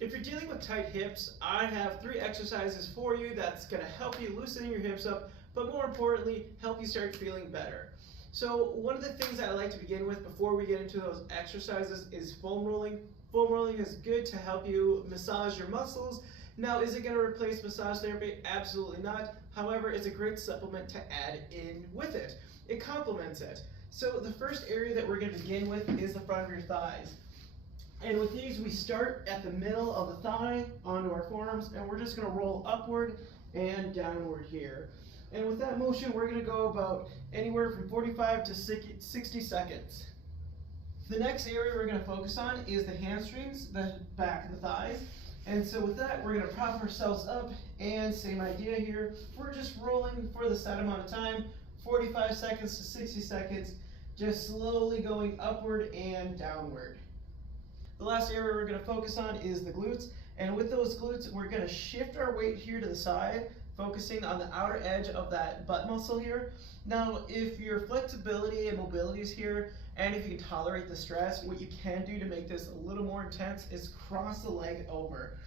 If you're dealing with tight hips, I have 3 exercises for you that's going to help you loosen your hips up, but more importantly, help you start feeling better. So one of the things that I like to begin with before we get into those exercises is foam rolling. Foam rolling is good to help you massage your muscles. Now, is it going to replace massage therapy? Absolutely not. However, it's a great supplement to add in with it. It complements it. So the first area that we're going to begin with is the front of your thighs. And with these, we start at the middle of the thigh onto our forearms, and we're just going to roll upward and downward here. And with that motion, we're going to go about anywhere from 45 to 60 seconds. The next area we're going to focus on is the hamstrings, the back of the thighs. And so with that, we're going to prop ourselves up, and same idea here. We're just rolling for the set amount of time, 45 seconds to 60 seconds, just slowly going upward and downward. The last area we're going to focus on is the glutes, and with those glutes, we're going to shift our weight here to the side, focusing on the outer edge of that butt muscle here. Now, if your flexibility and mobility is here, and if you can tolerate the stress, what you can do to make this a little more intense is cross the leg over.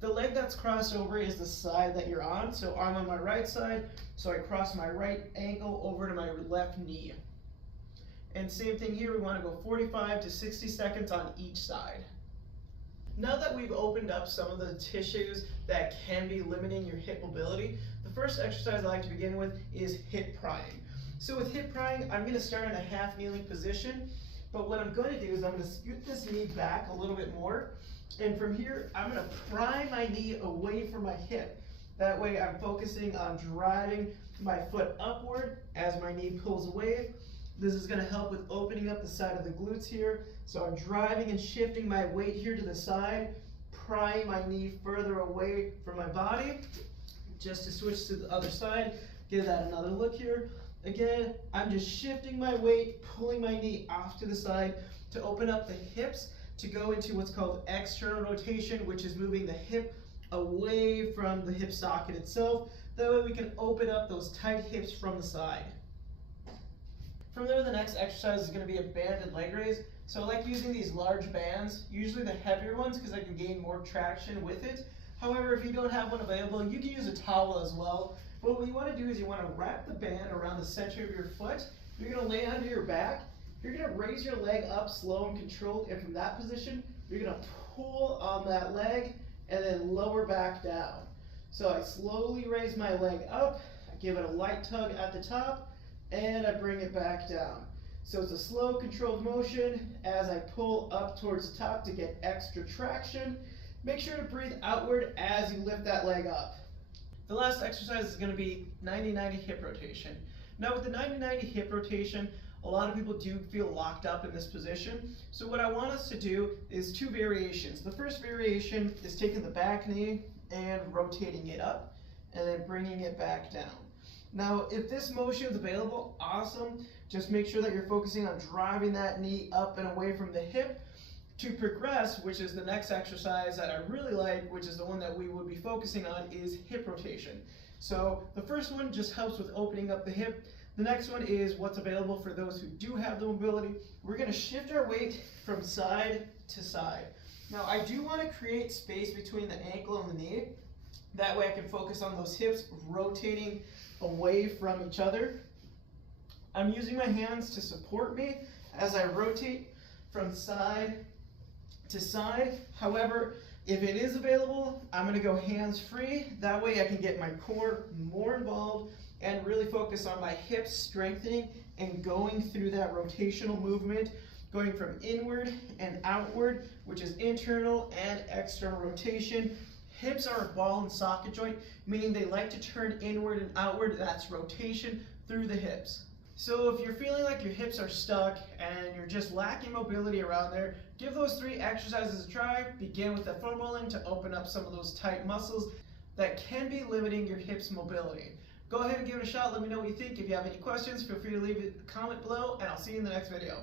The leg that's crossed over is the side that you're on, so I'm on my right side, so I cross my right ankle over to my left knee. And same thing here, we want to go 45 to 60 seconds on each side. Now that we've opened up some of the tissues that can be limiting your hip mobility, the first exercise I like to begin with is hip prying. So with hip prying, I'm going to start in a half kneeling position, but what I'm going to do is I'm going to scoot this knee back a little bit more, and from here, I'm going to pry my knee away from my hip. That way I'm focusing on driving my foot upward as my knee pulls away. This is going to help with opening up the side of the glutes here. So I'm driving and shifting my weight here to the side, prying my knee further away from my body. Just to switch to the other side, give that another look here. Again, I'm just shifting my weight, pulling my knee off to the side to open up the hips to go into what's called external rotation, which is moving the hip away from the hip socket itself. That way we can open up those tight hips from the side. From there, the next exercise is going to be a banded leg raise. So I like using these large bands, usually the heavier ones because I can gain more traction with it. However, if you don't have one available, you can use a towel as well. But what you want to do is you want to wrap the band around the center of your foot. You're going to lay onto your back. You're going to raise your leg up slow and controlled, and from that position, you're going to pull on that leg and then lower back down. So I slowly raise my leg up, I give it a light tug at the top, and I bring it back down. So it's a slow, controlled motion as I pull up towards the top to get extra traction. Make sure to breathe outward as you lift that leg up. The last exercise is going to be 90-90 hip rotation. Now with the 90-90 hip rotation, a lot of people do feel locked up in this position. So what I want us to do is 2 variations. The first variation is taking the back knee and rotating it up, and then bringing it back down. Now, if this motion is available, awesome. Just make sure that you're focusing on driving that knee up and away from the hip. To progress, which is the next exercise that I really like, which is the one that we would be focusing on, is hip rotation. So the first one just helps with opening up the hip. The next one is what's available for those who do have the mobility. We're going to shift our weight from side to side. Now, I do want to create space between the ankle and the knee. That way I can focus on those hips rotating away from each other. I'm using my hands to support me as I rotate from side to side. However, if it is available, I'm going to go hands free. That way I can get my core more involved and really focus on my hips strengthening and going through that rotational movement, going from inward and outward, which is internal and external rotation. Hips are a ball and socket joint, meaning they like to turn inward and outward. That's rotation through the hips. So if you're feeling like your hips are stuck and you're just lacking mobility around there, give those 3 exercises a try. Begin with the foam rolling to open up some of those tight muscles that can be limiting your hips mobility. Go ahead and give it a shot. Let me know what you think. If you have any questions, feel free to leave a comment below, and I'll see you in the next video.